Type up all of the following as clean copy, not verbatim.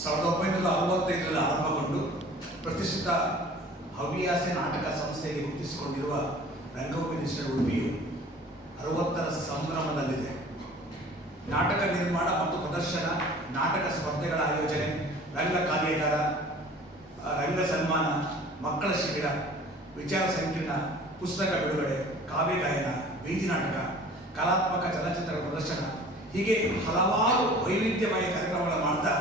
1965ರಲ್ಲಿ ಆರಂಭಗೊಂಡು ಪ್ರತಿಷ್ಠಿತ ಹವ್ಯಾಸಿ ನಾಟಕ ಸಂಸ್ಥೆಗೆ ಗುರುತಿಸಿಕೊಂಡಿರುವ ರಂಗಭೂಮಿ ಇನ್ಸ್ಟಿಟ್ಯೂಟ್ ಉಡುಪಿಯು 60ರ ಸಂಭ್ರಮದಲ್ಲಿದೆ. ನಾಟಕ ನಿರ್ಮಾಣ ಮತ್ತು ಪ್ರದರ್ಶನ, ನಾಟಕ ಸ್ಪರ್ಧೆಗಳ ಆಯೋಜನೆ, ರಂಗ ಕಾರ್ಯಾಗಾರ, ರಂಗ ಸನ್ಮಾನ, ಮಕ್ಕಳ ಶಿಬಿರ, ವಿಚಾರ ಸಂಕಿರಣ, ಪುಸ್ತಕ ಬಿಡುಗಡೆ, ಕಾವ್ಯ ಗಾಯನ, ಬೀದಿ ನಾಟಕ, ಕಲಾತ್ಮಕ ಚಲನಚಿತ್ರ ಪ್ರದರ್ಶನ ಹೀಗೆ ಹಲವಾರು ವೈವಿಧ್ಯಮಯ ಕಾರ್ಯಕ್ರಮಗಳ ಮಾಡ್ತಾ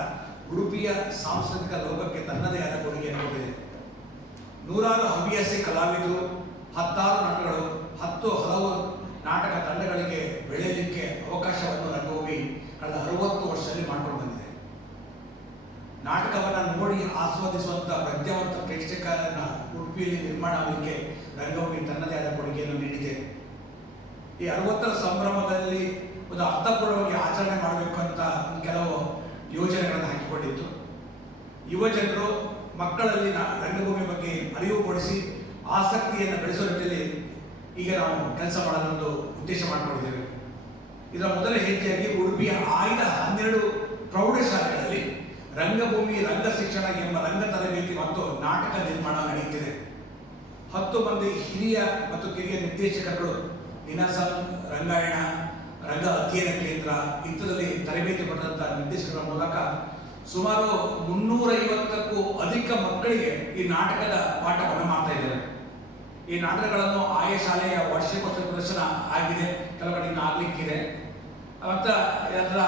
ಉಡುಪಿಯ ಸಾಂಸ್ಕೃತಿಕ ಲೋಕಕ್ಕೆ ತನ್ನದೇ ಆದ ಕೊಡುಗೆಯನ್ನು ಕೊಟ್ಟಿದೆ. ನೂರಾರು ಹವ್ಯಾಸಿ ಕಲಾವಿದರು, 10 ನಾಟಕಗಳು, ಹಲವು ನಾಟಕ ತಂಡಗಳಿಗೆ ಬೆಳೆಯಲಿಕ್ಕೆ ಅವಕಾಶವನ್ನು ರಂಗಭೂಮಿ ಕಳೆದ 60 ವರ್ಷದಲ್ಲಿ ಮಾಡಿಕೊಂಡು ಬಂದಿದೆ. ನಾಟಕವನ್ನು ನೋಡಿ ಆಸ್ವಾದಿಸುವಂಥ ಪ್ರಜ್ಞಾವಂತ ಪ್ರೇಕ್ಷಕರನ್ನ ಉಡುಪಿಯಲ್ಲಿ ನಿರ್ಮಾಣ ಆಗಲಿಕ್ಕೆ ರಂಗಭೂಮಿ ತನ್ನದೇ ಆದ ಕೊಡುಗೆಯನ್ನು ನೀಡಿದೆ. ಈ 60ರ ಸಂಭ್ರಮದಲ್ಲಿ ಒಂದು ಅರ್ಥಪೂರ್ಣವಾಗಿ ಆಚರಣೆ ಮಾಡಬೇಕು ಅಂತ ಕೆಲವು ಯೋಜನೆಗಳನ್ನು ಹಾಕಿಕೊಂಡಿತ್ತು. ಯುವ ಜನರು ಮಕ್ಕಳಲ್ಲಿ ರಂಗಭೂಮಿ ಬಗ್ಗೆ ಅರಿವು ಮೂಡಿಸಿ ಆಸಕ್ತಿಯನ್ನು ಬೆಳೆಸುವ ನಿಟ್ಟಿನಲ್ಲಿ ಈಗ ನಾವು ಕೆಲಸ ಮಾಡಲು ಉದ್ದೇಶ ಮಾಡಿಕೊಂಡಿದ್ದೇವೆ. ಇದರ ಮೊದಲ ಹೆಜ್ಜೆಯಾಗಿ ಉಡುಪಿಯ ಆಯ್ದ 12 ಪ್ರೌಢಶಾಲೆಗಳಲ್ಲಿ ರಂಗಭೂಮಿ ರಂಗ ಶಿಕ್ಷಣ ಎಂಬ ರಂಗ ತರಬೇತಿ ಮತ್ತು ನಾಟಕ ನಿರ್ಮಾಣ ನಡೆಯುತ್ತಿದೆ. 10 ಮಂದಿ ಹಿರಿಯ ಮತ್ತು ಕಿರಿಯ ನಿರ್ದೇಶಕರುಗಳು ನಿನಾಸಂ, ರಂಗಾಯಣ, ರಂಗ ಅಧ್ಯಯನ ಕೇಂದ್ರ ಇಂಥದಲ್ಲಿ ತರಬೇತಿ ಪಡೆದಂಥ ನಿರ್ದೇಶಕರ ಮೂಲಕ ಸುಮಾರು 350ಕ್ಕೂ ಅಧಿಕ ಮಕ್ಕಳಿಗೆ ಈ ನಾಟಕದ ಪಾಠವನ್ನು ಮಾಡ್ತಾ ಇದ್ದಾರೆ. ಈ ನಾಟಕಗಳನ್ನು ಆಯಾ ಶಾಲೆಯ ವಾರ್ಷಿಕೋತ್ಸವ ಪ್ರದರ್ಶನ ಆಗಿದೆ, ಕೆಲವು ಕಡೆ ಇನ್ನು ಆಗಲಿಕ್ಕಿದೆ. ಮತ್ತು ಅದರ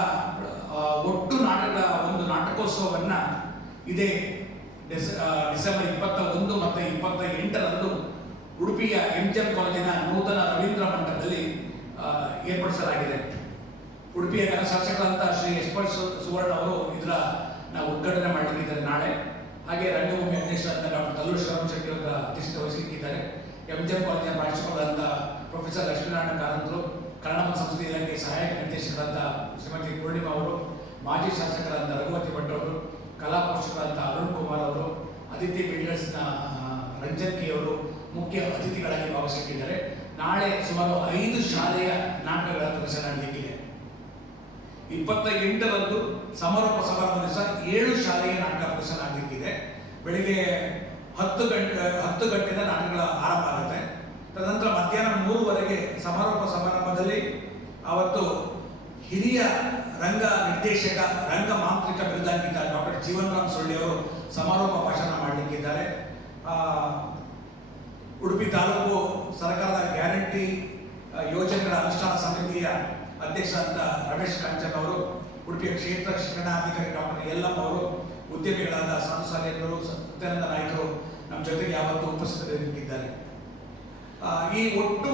ಒಟ್ಟು ನಾಟಕದ ಒಂದು ನಾಟಕೋತ್ಸವವನ್ನು ಇದೇ ಡಿಸೆಂಬರ್ 21 ಮತ್ತು 28ರಂದು ಉಡುಪಿಯ MGM ಕಾಲೇಜಿನ ನೂತನ ರವೀಂದ್ರ ಮಂಟಪದಲ್ಲಿ ಏರ್ಪಡಿಸಲಾಗಿದೆ. ಉಡುಪಿಯ ಶಾಸಕರಂತ ಶ್ರೀ ಎಸ್. ಸುವರ್ಣ ಅವರು ಇದರ ಉದ್ಘಾಟನೆ ಮಾಡಲಿಕ್ಕಿದ್ದಾರೆ ನಾಳೆ. ಹಾಗೆ ರಂಗಭೂಮಿ ಅಧ್ಯಕ್ಷರಾದ ಡಾಕ್ಟರ್ ತಲ್ಲೂರು ಶ್ರೀರಾಮ್ ಶೆಟ್ಟಿ ಅವರ ಅಧ್ಯಕ್ಷತೆ ವಹಿಸಲಿಕ್ಕಿದ್ದಾರೆ. MGM ಕಾಲೇಜಿನ ಪ್ರಾಂಶುಪಾಲರಾದ ಪ್ರೊಫೆಸರ್ ಲಕ್ಷ್ಮೀನಾರಾಯಣ ಕಾರಂತರು, ಕನ್ನಡ ಮತ್ತು ಸಂಸ್ಕೃತಿ ಇಲಾಖೆ ಸಹಾಯಕ ನಿರ್ದೇಶಕರಾದ ಶ್ರೀಮತಿ ಪೂರ್ಣಿಮಾ ಅವರು, ಮಾಜಿ ಶಾಸಕರಾದ ರಘುವತಿ ಭಟ್ ಅವರು, ಕಲಾ ಪೋಷಕರಾದ ಅರುಣ್ ಕುಮಾರ್ ಅವರು, ಆದಿತ್ಯ ಬಿಲ್ಡರ್ಸ್ನ ರಂಜನ್ ಕೆ ಅವರು ಮುಖ್ಯ ಅತಿಥಿಗಳಾಗಿ ಭಾಗವಹಿಸಲಿದ್ದಾರೆ. ನಾಳೆ ಸುಮಾರು 5 ಶಾಲೆಯ ನಾಟಕಗಳ ಪ್ರದರ್ಶನ ನಡೆಯಲಿದೆ. 28ರಂದು ಸಮಾರೋಪ ಸಮಾರಂಭ ದಿವಸ 7 ಶಾಲೆಯ ನಾಟಕ ಪ್ರದರ್ಶನ ಆಗಲಿಕ್ಕಿದೆ. ಬೆಳಿಗ್ಗೆ 10 ಗಂಟೆಯಿಂದ ನಾಟಕಗಳ ಆರಂಭ ಆಗುತ್ತೆ. ತದನಂತರ ಮಧ್ಯಾಹ್ನ 3ವರೆಗೆ ಸಮಾರೋಪ ಸಮಾರಂಭದಲ್ಲಿ ಅವತ್ತು ಹಿರಿಯ ರಂಗ ನಿರ್ದೇಶಕ, ರಂಗ ಮಾಂತ್ರಿಕ ಬಿರುದಾಂಕಿತ ಡಾಕ್ಟರ್ ಜೀವನ್ರಾಮ್ ಸೊಳ್ಳಿ ಅವರು ಸಮಾರೋಪ ಭಾಷಣ ಮಾಡಲಿಕ್ಕಿದ್ದಾರೆ. ಉಡುಪಿ ತಾಲೂಕು ಸರ್ಕಾರದ ಗ್ಯಾರಂಟಿ ಯೋಜನೆಗಳ ಅನುಷ್ಠಾನ ಸಮಿತಿಯ ಅಧ್ಯಕ್ಷರಾದ ರಮೇಶ್ ಕಾಂಚನ್ ಅವರು, ಉಡುಪಿಯ ಕ್ಷೇತ್ರ ಶಿಕ್ಷಣಾಧಿಕಾರಿ ಡಾಕ್ಟರ್ ಯಲ್ಲಮ್ಮ ಅವರು, ಉದ್ಯಮಿಗಳಾದ ಸಾಧು ಸಾಲೇಂದ್ರರು, ಸತ್ಯಾನಂದ ನಾಯ್ಕರು ನಮ್ಮ ಜೊತೆಗೆ ಯಾವತ್ತೂ ಉಪಸ್ಥಿತರಿದ್ದಾರೆ. ಈ ಒಟ್ಟು